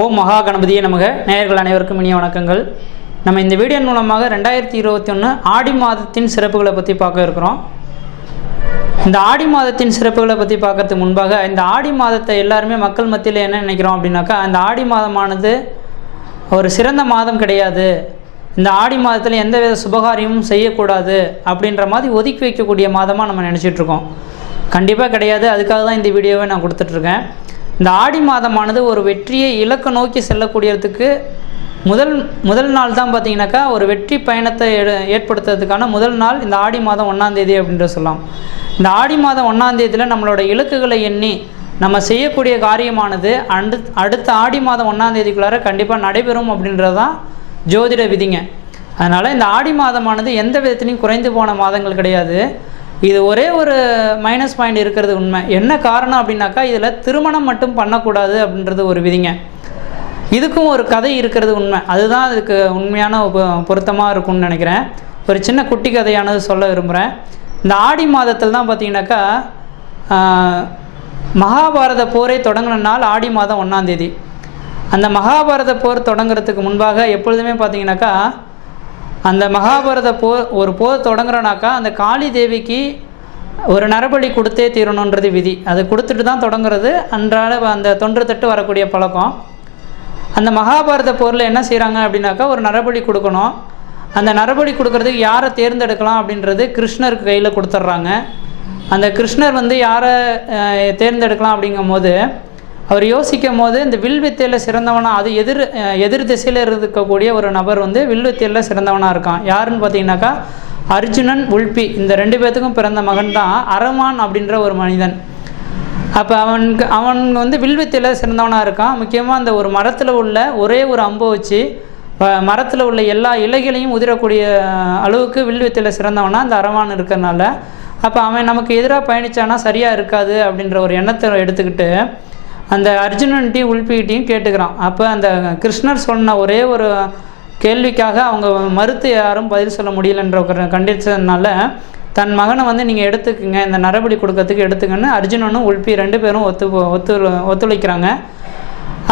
ஓம் மகா கணபதியே நமக. நேயர்கள் அனைவருக்கும் இனிய வணக்கங்கள். நம்ம இந்த வீடியோ மூலமாக ரெண்டாயிரத்தி இருபத்தி ஒன்று ஆடி மாதத்தின் சிறப்புகளை பற்றி பார்க்க இருக்கிறோம். இந்த ஆடி மாதத்தின் சிறப்புகளை பற்றி பார்க்கறதுக்கு முன்பாக இந்த ஆடி மாதத்தை எல்லாருமே மக்கள் மத்தியில் என்ன நினைக்கிறோம் அப்படின்னாக்கா இந்த ஆடி மாதமானது ஒரு சிறந்த மாதம் கிடையாது. இந்த ஆடி மாதத்தில் எந்தவித சுபகாரியமும் செய்யக்கூடாது அப்படின்ற மாதிரி ஒதுக்கி வைக்கக்கூடிய மாதமாக நம்ம நினச்சிட்ருக்கோம் கண்டிப்பாக கிடையாது. அதுக்காக தான் இந்த வீடியோவை நான் கொடுத்துட்ருக்கேன் இந்த ஆடி மாதமானது ஒரு வெற்றியை இலக்க நோக்கி செல்லக்கூடியதுக்கு முதல் முதல் நாள் தான் பார்த்தீங்கன்னாக்கா ஒரு வெற்றி பயணத்தை எடு- ஏற்படுத்துறதுக்கான முதல் நாள் இந்த ஆடி மாதம் ஒன்றாம் தேதி அப்படின்ற சொல்லலாம். இந்த ஆடி மாதம் ஒன்றாம் தேதியில் நம்மளோட இலக்குகளை எண்ணி நம்ம செய்யக்கூடிய காரியமானது அடுத் அடுத்த ஆடி மாதம் ஒன்றாம் தேதிக்குள்ளார கண்டிப்பாக நடைபெறும் அப்படின்றது தான் ஜோதிட விதிங்க. அதனால் இந்த ஆடி மாதமானது எந்த விதத்துலையும் குறைந்து போன மாதங்கள் கிடையாது. இது ஒரே ஒரு மைனஸ் பாயிண்ட் இருக்கிறது உண்மை. என்ன காரணம் அப்படின்னாக்கா இதில் திருமணம் மட்டும் பண்ணக்கூடாது அப்படின்றது ஒரு விதிங்க. இதுக்கும் ஒரு கதை இருக்கிறது உண்மை. அதுதான் அதுக்கு உண்மையான பொருத்தமாக இருக்கும்னு நினைக்கிறேன். ஒரு சின்ன குட்டி கதையானது சொல்ல விரும்புகிறேன் இந்த ஆடி மாதத்தில் தான் பார்த்தீங்கன்னாக்கா மகாபாரத போரே தொடங்கின நாள் ஆடி மாதம் ஒன்றாந்தேதி அந்த மகாபாரத போர் தொடங்குறதுக்கு முன்பாக எப்பொழுதுமே பார்த்தீங்கன்னாக்கா அந்த மகாபாரத போர் ஒரு போர் தொடங்குறனாக்கா அந்த காளி தேவிக்கு ஒரு நரபலி கொடுத்தே தீரணுன்றது விதி. அது கொடுத்துட்டு தான் தொடங்குறது. அன்றாட அந்த தொன்று தட்டு வரக்கூடிய பழக்கம். அந்த மகாபாரத போரில் என்ன செய்கிறாங்க அப்படின்னாக்கா ஒரு நரபலி கொடுக்கணும். அந்த நரபலி கொடுக்கறதுக்கு யாரை தேர்ந்தெடுக்கலாம் அப்படின்றது கிருஷ்ணருக்கு கையில் கொடுத்துட்றாங்க அந்த கிருஷ்ணர் வந்து யாரை தேர்ந்தெடுக்கலாம் தேர்ந்தெடுக்கலாம் அப்படிங்கும்போது அவர் யோசிக்கும் போது இந்த வில்வித்தையில் சிறந்தவனாக அது எதிர் எதிர் திசையில் இருக்கக்கூடிய ஒரு நபர் வந்து வில்வித்தையில் சிறந்தவனாக இருக்கான். யாருன்னு பார்த்தீங்கன்னாக்கா அர்ஜுனன் உல்பி இந்த ரெண்டு பேர்த்துக்கும் பிறந்த மகன் தான் அரமான் அப்படின்ற ஒரு மனிதன். அப்போ அவனுக்கு அவன் வந்து வில்வித்தையில் சிறந்தவனாக இருக்கான். முக்கியமாக அந்த ஒரு மரத்தில் உள்ள ஒரே ஒரு அம்பை வச்சு மரத்தில் உள்ள எல்லா இலைகளையும் உதிரக்கூடிய அளவுக்கு வில்வித்தையில் சிறந்தவனாக அந்த அரவான் இருக்கிறனால. அப்போ அவன் நமக்கு எதிராக பயணித்தானா சரியாக இருக்காது அப்படின்ற ஒரு எண்ணத்தை எடுத்துக்கிட்டு அந்த அர்ஜுனன்ட்டையும் உள்பிகிட்டையும் கேட்டுக்கிறான். அப்போ அந்த கிருஷ்ணர் சொன்ன ஒரே ஒரு கேள்விக்காக அவங்க மறுத்து யாரும் பதில் சொல்ல முடியலன்ற ஒரு தன் மகனை வந்து நீங்கள் எடுத்துக்கங்க இந்த நரபலி கொடுக்கறதுக்கு எடுத்துக்கன்னு அர்ஜுனனும் உல்பி ரெண்டு பேரும் ஒத்து ஒத்து ஒத்துழைக்கிறாங்க.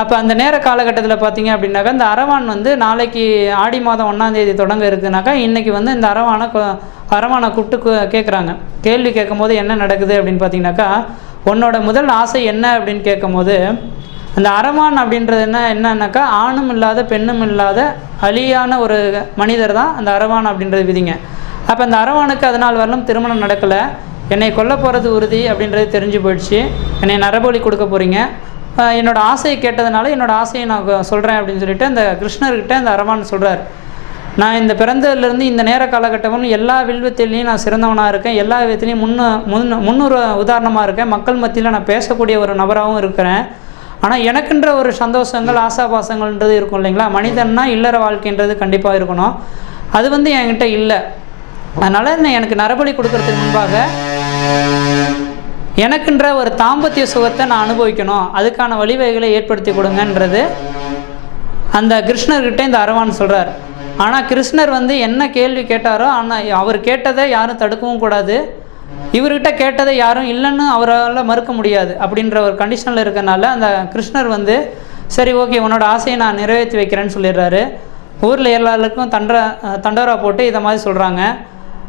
அப்போ அந்த நேர காலகட்டத்தில் பார்த்தீங்க அப்படின்னாக்கா இந்த அரவான் வந்து நாளைக்கு ஆடி மாதம் ஒன்றாம் தேதி தொடங்க இருக்குனாக்கா இன்றைக்கி வந்து இந்த அரவானை அரவானை கூப்பிட்டு கேட்குறாங்க கேள்வி கேட்கும்போது என்ன நடக்குது அப்படின்னு பார்த்தீங்கன்னாக்கா உன்னோட முதல் ஆசை என்ன அப்படின்னு கேட்கும்போது அந்த அரவான் அப்படின்றது என்ன என்னன்னாக்கா ஆணும் இல்லாத பெண்ணும் இல்லாத அழியான ஒரு மனிதர் தான் அந்த அரவான் அப்படின்றது விதிங்க. அப்போ அந்த அரவானுக்கு அதனால் வரலும் திருமணம் நடக்கலை. என்னை கொல்ல போகிறது உறுதி அப்படின்றது தெரிஞ்சு போயிடுச்சு. என்னை நரபலி கொடுக்க போகிறீங்க என்னோடய ஆசையை கேட்டதுனால என்னோடய ஆசையை நான் சொல்கிறேன் அப்படின்னு சொல்லிட்டு அந்த கிருஷ்ணர்கிட்ட அந்த அரவான் சொல்கிறார் நான் இந்த பிறந்ததுலேருந்து இந்த நேர காலகட்டமும் எல்லா வில்வத்திலையும் நான் சிறந்தவனாக இருக்கேன். எல்லா விதத்துலையும் முன்னு முன் முன்னூறு உதாரணமாக இருக்கேன். மக்கள் மத்தியில் நான் பேசக்கூடிய ஒரு நபராகவும் இருக்கிறேன். ஆனால் எனக்குன்ற ஒரு சந்தோஷங்கள் ஆசாபாசங்கள்ன்றது இருக்கும் இல்லைங்களா? மனிதன்னா இல்லற வாழ்க்கைன்றது கண்டிப்பாக இருக்கணும். அது வந்து என்கிட்ட இல்லை. அதனால் நான் எனக்கு நரபலி கொடுக்கறதுக்கு முன்பாக எனக்குன்ற ஒரு தாம்பத்திய சுகத்தை நான் அனுபவிக்கணும். அதுக்கான வழிவகைகளை ஏற்படுத்தி கொடுங்கன்றது அந்த கிருஷ்ணர்கிட்ட இந்த அரவான் சொல்கிறார் ஆனால் கிருஷ்ணர் வந்து என்ன கேள்வி கேட்டாரோ ஆனால் அவர் கேட்டதை யாரும் தடுக்கவும் கூடாது. இவர்கிட்ட கேட்டதை யாரும் இல்லைன்னு அவரால் மறுக்க முடியாது. அப்படின்ற ஒரு கண்டிஷனில் இருக்கனால அந்த கிருஷ்ணர் வந்து சரி ஓகே உன்னோட ஆசையை நான் நிறைவேற்றி வைக்கிறேன்னு சொல்லிடுறாரு. ஊரில் எல்லாருக்கும் தண்ட தண்டோரா போட்டு இதை மாதிரி சொல்கிறாங்க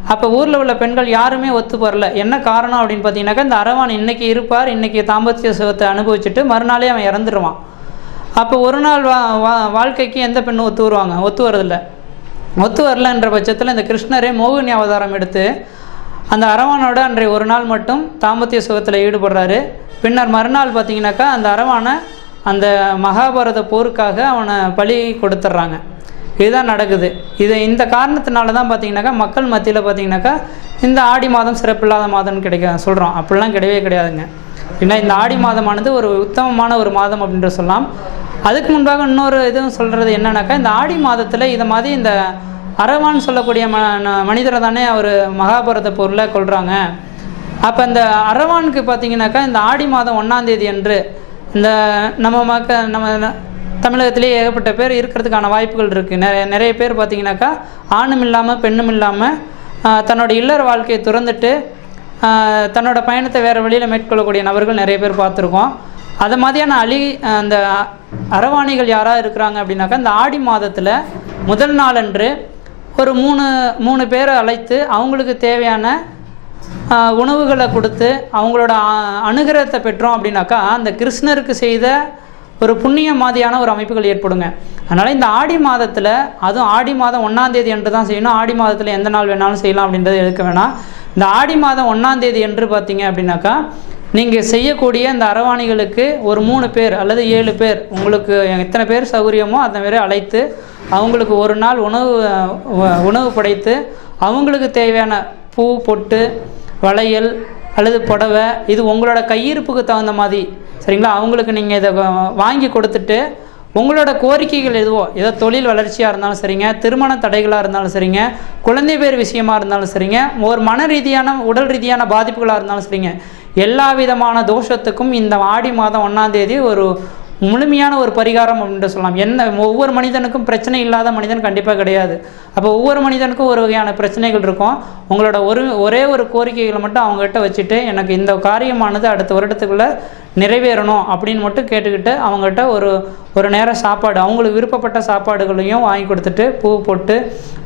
அப்போ ஊரில் உள்ள பெண்கள் யாருமே ஒத்து போகிறல என்ன காரணம் அப்படின்னு பார்த்தீங்கன்னாக்கா இந்த அரவான் இன்றைக்கி இருப்பார் இன்றைக்கி தாம்பத்திய சுகத்தை அனுபவிச்சுட்டு மறுநாளே அவன் இறந்துருவான். அப்போ ஒரு நாள் வா வா- வாழ்க்கைக்கு எந்த பெண்ணும் ஒத்து வருவாங்க? ஒத்து வரதில்லை ஒத்து வரலன்ற பட்சத்தில் இந்த கிருஷ்ணரே மோகினி அவதாரம் எடுத்து அந்த அரவானோட அன்றைய ஒரு நாள் மட்டும் தாம்பத்திய சுகத்தில் ஈடுபடுறாரு. பின்னர் மறுநாள் பார்த்தீங்கன்னாக்கா அந்த அரவானை அந்த மகாபாரத போருக்காக அவனை பலி கொடுத்துட்றாங்க இதுதான் நடக்குது. இது இந்த காரணத்தினால தான் பார்த்தீங்கன்னாக்கா மக்கள் மத்தியில் பார்த்தீங்கன்னாக்கா இந்த ஆடி மாதம் சிறப்பில்லாத மாதம்னு கிடைக்க சொல்கிறோம் அப்படிலாம் கிடையவே கிடையாதுங்க. ஏன்னா இந்த ஆடி மாதமானது ஒரு உத்தமமான ஒரு மாதம் அப்படின்ற சொல்லலாம். அதுக்கு முன்பாக இன்னொரு இதுவும் சொல்கிறது என்னன்னாக்கா இந்த ஆடி மாதத்தில் இதை மாதிரி இந்த அரவான் சொல்லக்கூடிய ம ந- மனிதரை தானே அவர் மகாபாரத பொருளை கொள்கிறாங்க அப்போ இந்த அரவானுக்கு பார்த்தீங்கன்னாக்கா இந்த ஆடி மாதம் ஒன்றாந்தேதி அன்று இந்த நம்ம மக்க நம்ம தமிழகத்திலே தமிழகத்திலேயே ஏகப்பட்ட பேர் இருக்கிறதுக்கான வாய்ப்புகள் இருக்குது நிறைய நிறைய பேர் பார்த்தீங்கன்னாக்கா ஆணும் இல்லாமல் பெண்ணும் இல்லாமல் தன்னோட இல்லற வாழ்க்கையை துறந்துட்டு தன்னோட பயணத்தை வேறு வழியில் மேற்கொள்ளக்கூடிய நபர்கள் நிறைய பேர் பார்த்துருக்கோம் அது மாதிரியான அழி அந்த அரவாணிகள் யாராக இருக்கிறாங்க அப்படின்னாக்கா இந்த ஆடி மாதத்தில் முதல் நாளன்று ஒரு மூணு மூணு பேரை அழைத்து அவங்களுக்கு தேவையான உணவுகளை கொடுத்து அவங்களோட அனுகிரகத்தை பெற்றோம் அப்படின்னாக்கா அந்த கிருஷ்ணருக்கு செய்த ஒரு புண்ணிய மாதிரியான ஒரு அமைப்புகள் ஏற்படுங்க. அதனால் இந்த ஆடி மாதத்தில் அதுவும் ஆடி மாதம் ஒன்றாந்தேதி என்று தான் செய்யணும். ஆடி மாதத்தில் எந்த நாள் வேணாலும் செய்யலாம் அப்படின்றது எடுக்க வேணாம். இந்த ஆடி மாதம் ஒன்றாந்தேதி என்று பார்த்தீங்க அப்படின்னாக்கா நீங்கள் செய்யக்கூடிய இந்த அரவாணிகளுக்கு ஒரு மூணு பேர் அல்லது ஏழு பேர் உங்களுக்கு எத்தனை பேர் சௌகரியமோ அந்த மாதிரி அழைத்து அவங்களுக்கு ஒரு நாள் உணவு உணவு படைத்து அவங்களுக்கு தேவையான பூ பொட்டு வளையல் அல்லது புடவை இது உங்களோட கையிருப்புக்கு தகுந்த மாதிரி சரிங்களா? அவங்களுக்கு நீங்கள் இதை வாங்கி கொடுத்துட்டு உங்களோட கோரிக்கைகள் எதுவோ ஏதோ தொழில் வளர்ச்சியாக இருந்தாலும் சரிங்க திருமண தடைகளாக இருந்தாலும் சரிங்க குழந்தை பேர் விஷயமா இருந்தாலும் சரிங்க ஒரு மன ரீதியான உடல் ரீதியான பாதிப்புகளாக இருந்தாலும் சரிங்க எல்லா விதமான தோஷத்துக்கும் இந்த ஆடி மாதம் ஒன்றாம் தேதி ஒரு முழுமையான ஒரு பரிகாரம் அப்படின்னு சொல்லலாம். என்ன ஒவ்வொரு மனிதனுக்கும் பிரச்சனை இல்லாத மனிதன் கண்டிப்பாக கிடையாது. அப்போ ஒவ்வொரு மனிதனுக்கும் ஒரு வகையான பிரச்சனைகள் இருக்கும். உங்களோட ஒரு ஒரே ஒரு கோரிக்கைகளை மட்டும் அவங்ககிட்ட வச்சுட்டு எனக்கு இந்த காரியமானது அடுத்த வருடத்துக்குள்ளே நிறைவேறணும் அப்படின்னு மட்டும் கேட்டுக்கிட்டு அவங்ககிட்ட ஒரு ஒரு நேரம் சாப்பாடு அவங்களுக்கு விருப்பப்பட்ட சாப்பாடுகளையும் வாங்கி கொடுத்துட்டு பூ போட்டு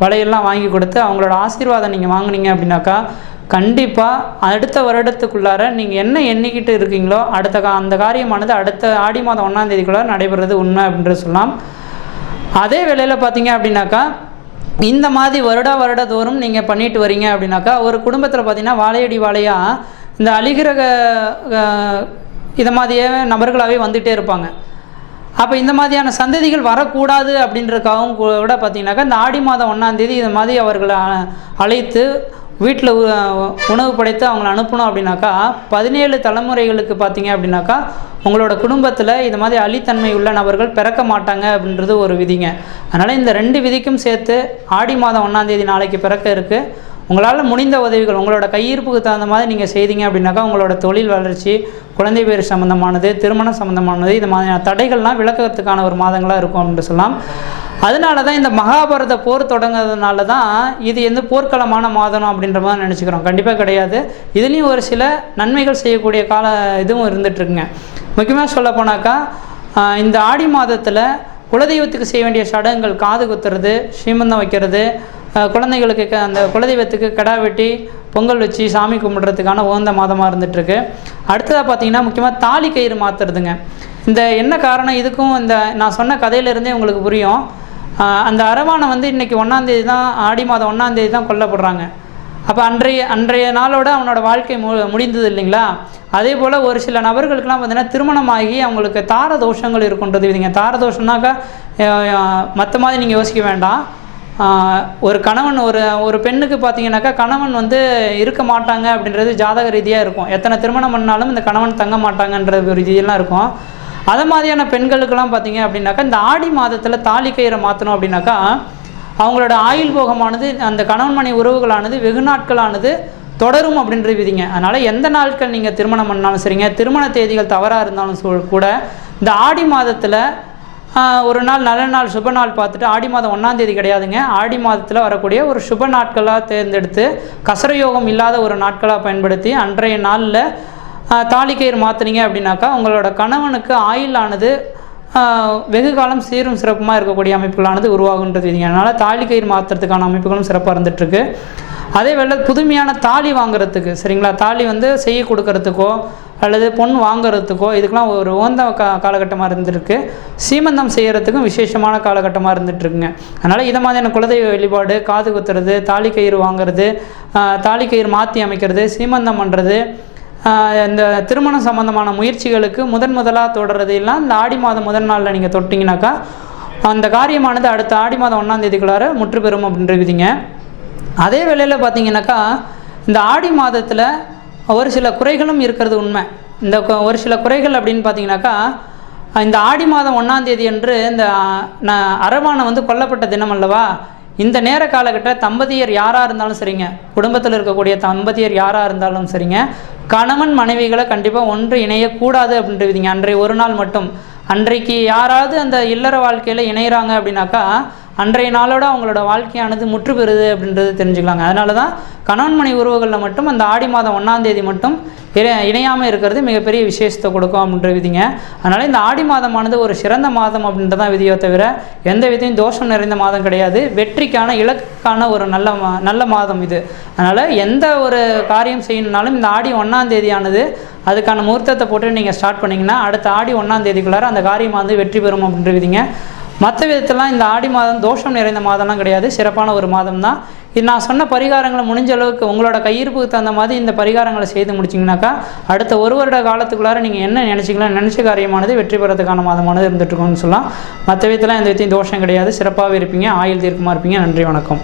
வலையெல்லாம் வாங்கி கொடுத்து அவங்களோட ஆசீர்வாதம் நீங்கள் வாங்குனீங்க அப்படின்னாக்கா கண்டிப்பாக அடுத்த வருடத்துக்குள்ளார நீங்கள் என்ன எண்ணிக்கிட்டு இருக்கீங்களோ அடுத்த கா அந்த காரியமானது அடுத்த ஆடி மாதம் ஒன்றாம் தேதிக்குள்ளார நடைபெறது உண்மை அப்படின்றது சொல்லலாம். அதே வேளையில் பார்த்தீங்க அப்படின்னாக்கா இந்த மாதிரி வருட வருட தோறும் நீங்கள் பண்ணிட்டு வரீங்க அப்படின்னாக்கா ஒரு குடும்பத்தில் பார்த்தீங்கன்னா வாழையடி வாழையாக இந்த அழிகிற இதை மாதிரியே நபர்களாகவே வந்துகிட்டே இருப்பாங்க. அப்போ இந்த மாதிரியான சந்ததிகள் வரக்கூடாது அப்படின்றதுக்காகவும் கூட பார்த்தீங்கன்னாக்கா இந்த ஆடி மாதம் ஒன்றாந்தேதி இது மாதிரி அவர்களை அழைத்து வீட்டில் உணவு படைத்து அவங்கள அனுப்பணும் அப்படின்னாக்கா பதினேழு தலைமுறைகளுக்கு பார்த்தீங்க அப்படின்னாக்கா உங்களோட குடும்பத்தில் இது மாதிரி அழித்தன்மை உள்ள நபர்கள் பிறக்க மாட்டாங்க அப்படின்றது ஒரு விதிங்க. அதனால் இந்த ரெண்டு விதிக்கும் சேர்த்து ஆடி மாதம் ஒன்றாந்தேதி நாளைக்கு பிறக்க இருக்குது உங்களால் முடிந்த உதவிகள் உங்களோட கையிருப்புக்கு தகுந்த மாதிரி நீங்கள் செய்தீங்க அப்படின்னாக்கா உங்களோட தொழில் வளர்ச்சி குழந்தை பேர் சம்மந்தமானது திருமணம் சம்மந்தமானது இந்த மாதிரியான தடைகள்லாம் விளக்கிறதுக்கான ஒரு மாதங்களாக இருக்கும் அப்படின்னு சொல்லலாம். அதனால தான் இந்த மகாபாரத போர் தொடங்குறதுனால தான் இது வந்து போர்க்களமான மாதம் அப்படின்ற மாதிரி நினச்சிக்கிறோம். கண்டிப்பாக கிடையாது. இதுலேயும் ஒரு சில நன்மைகள் செய்யக்கூடிய கால இதுவும் இருந்துகிட்ருக்குங்க முக்கியமாக சொல்ல போனாக்கா இந்த ஆடி மாதத்தில் குலதெய்வத்துக்கு செய்ய வேண்டிய சடங்குகள் காது குத்துறது ஸ்ரீமந்தம் வைக்கிறது குழந்தைகளுக்கு க- அந்த குலதெய்வத்துக்கு கடா வெட்டி பொங்கல் வச்சு சாமி கும்பிட்றதுக்கான உகந்த மாதமாக இருந்துகிட்ருக்கு அடுத்ததாக பார்த்தீங்கன்னா முக்கியமாக தாலி கயிறு மாற்றுறதுங்க இந்த என்ன காரணம்? இதுக்கும் இந்த நான் சொன்ன கதையிலேருந்தே உங்களுக்கு புரியும். அந்த அரவானை வந்து இன்றைக்கி ஒன்றாந்தேதி தான் ஆடி மாதம் ஒன்றாந்தேதி தான் கொல்லப்படுறாங்க. அப்போ அன்றைய அன்றைய நாளோட அவனோட வாழ்க்கை மு முடிந்தது இல்லைங்களா? அதே போல் ஒரு சில நபர்களுக்கெல்லாம் பார்த்தீங்கன்னா திருமணமாகி அவங்களுக்கு தார தோஷங்கள் இருக்குன்றது. இதுங்க தார தோஷம்னாக்கா மற்ற மாதிரி நீங்கள் யோசிக்க வேண்டாம். ஒரு கணவன் ஒரு ஒரு பெண்ணுக்கு பார்த்தீங்கன்னாக்கா கணவன் வந்து இருக்க மாட்டாங்க அப்படின்றது ஜாதக ரீதியாக இருக்கும். எத்தனை திருமணம் பண்ணாலும் இந்த கணவன் தங்க மாட்டாங்கன்ற ஒரு ரீதியெல்லாம் இருக்கும். அது மாதிரியான பெண்களுக்கெல்லாம் பார்த்தீங்க அப்படின்னாக்கா இந்த ஆடி மாதத்தில் தாலி கயிறை மாற்றணும் அப்படின்னாக்கா அவங்களோட ஆயுள் போகமானது அந்த கணவன் மனை உறவுகளானது வெகு நாட்களானது தொடரும் அப்படின்ற விதிங்க. அதனால் எந்த நாட்கள் நீங்கள் திருமணம் பண்ணாலும் சரிங்க திருமண தேதிகள் தவறாக இருந்தாலும் கூட இந்த ஆடி மாதத்தில் ஒரு நாள் நல்ல நாள் சுப நாள் பார்த்துட்டு ஆடி மாதம் ஒன்றாம் தேதி கிடையாதுங்க. ஆடி மாதத்தில் வரக்கூடிய ஒரு சுப நாட்களாக தேர்ந்தெடுத்து கசரயோகம் இல்லாத ஒரு நாட்களாக பயன்படுத்தி அன்றைய நாளில் தாலிக்கயிறு மாற்றுனீங்க அப்படின்னாக்கா உங்களோட கணவனுக்கு ஆயிலானது வெகு காலம் சீரும் சிறப்புமாக இருக்கக்கூடிய அமைப்புகளானது உருவாகுன்றது அதனால் தாலி கயிறு மாற்றுறதுக்கான அமைப்புகளும் சிறப்பாக இருந்துகிட்ருக்கு அதே வேளை புதுமையான தாலி வாங்குறதுக்கு சரிங்களா? தாலி வந்து செய்ய கொடுக்கறதுக்கோ அல்லது பொன் வாங்குறதுக்கோ இதுக்கெல்லாம் ஒரு உகந்த கா காலகட்டமாக இருந்திருக்கு சீமந்தம் செய்கிறதுக்கும் விசேஷமான காலகட்டமாக இருந்துகிட்ருக்குங்க அதனால் இதை மாதிரியான குலதெய்வ வழிபாடு காது குத்துறது தாலி கயிறு வாங்குறது தாலி கயிறு மாற்றி அமைக்கிறது சீமந்தம் பண்ணுறது இந்த திருமணம் சம்பந்தமான முயற்சிகளுக்கு முதன் முதலாக தொடர்றது எல்லாம் இந்த ஆடி மாதம் முதல் நாளில் நீங்கள் தொட்டிங்கனாக்கா அந்த காரியமானது அடுத்த ஆடி மாதம் ஒன்றாம் தேதிக்குள்ளார முற்று பெறும் அப்படின்ற விதிங்க அதே வேளையில் பார்த்தீங்கன்னாக்கா இந்த ஆடி மாதத்தில் ஒரு சில குறைகளும் இருக்கிறது உண்மை. இந்த ஒரு சில குறைகள் அப்படின்னு பார்த்தீங்கன்னாக்கா இந்த ஆடி மாதம் ஒன்றாம் தேதி அன்று இந்த ந- அரவானை வந்து கொல்லப்பட்ட தினம் அல்லவா இந்த நேர காலகட்ட தம்பதியர் யாராக இருந்தாலும் சரிங்க. குடும்பத்தில் இருக்கக்கூடிய தம்பதியர் யாராக இருந்தாலும் சரிங்க. கணவன் மனைவிகளை கண்டிப்பாக ஒன்று இணையக்கூடாது அப்படின்றதுங்க அன்றைய ஒரு நாள் மட்டும். அன்றைக்கு யாராவது அந்த இல்லற வாழ்க்கையில் இணைகிறாங்க அப்படின்னாக்கா அன்றைய நாளோட அவங்களோட வாழ்க்கையானது முற்று பெறுது அப்படின்றது தெரிஞ்சுக்கலாங்க. அதனால தான் கணவன் மனை உறவுகளில் மட்டும் அந்த ஆடி மாதம் ஒன்றாம் தேதி மட்டும் இணையாமல் இருக்கிறது மிகப்பெரிய விசேஷத்தை கொடுக்கும் அப்படின்ற விதிங்க. அதனால் இந்த ஆடி மாதமானது ஒரு சிறந்த மாதம் அப்படின்றதான் விதியோ தவிர எந்த விதையும் தோஷம் நிறைந்த மாதம் கிடையாது. வெற்றிக்கான இலக்குக்கான ஒரு நல்ல மா நல்ல மாதம் இது. அதனால் எந்த ஒரு காரியம் செய்யணுனாலும் இந்த ஆடி ஒன்றாம் தேதியானது. அதுக்கான முகூர்த்தத்தை போட்டு நீங்கள் ஸ்டார்ட் பண்ணிங்கன்னா அடுத்த ஆடி ஒன்றாம் தேதிக்குள்ளார அந்த காரியம் வந்து வெற்றி பெறும் அப்படின்றீங்க மற்ற விதத்திலாம் இந்த ஆடி மாதம் தோஷம் நிறைந்த மாதம்லாம் கிடையாது. சிறப்பான ஒரு மாதம் தான் இது நான் சொன்ன பரிகாரங்களை முடிஞ்ச அளவுக்கு உங்களோட கையிருப்புக்கு தகுந்த மாதிரி இந்த பரிகாரங்களை செய்து முடிச்சிங்கனாக்கா அடுத்த ஒரு வருட காலத்துக்குள்ளார நீங்கள் என்ன நினச்சிக்கலாம் நினச்ச காரியமானது வெற்றி பெறதுக்கான மாதமானது இருந்துட்டுருக்கோம்னு சொல்லலாம். மற்ற விதத்தில் எந்த விதத்தையும் தோஷம் கிடையாது. சிறப்பாகவே இருப்பீங்க. ஆயுள் தீர்க்கமாக இருப்பீங்க. நன்றி வணக்கம்.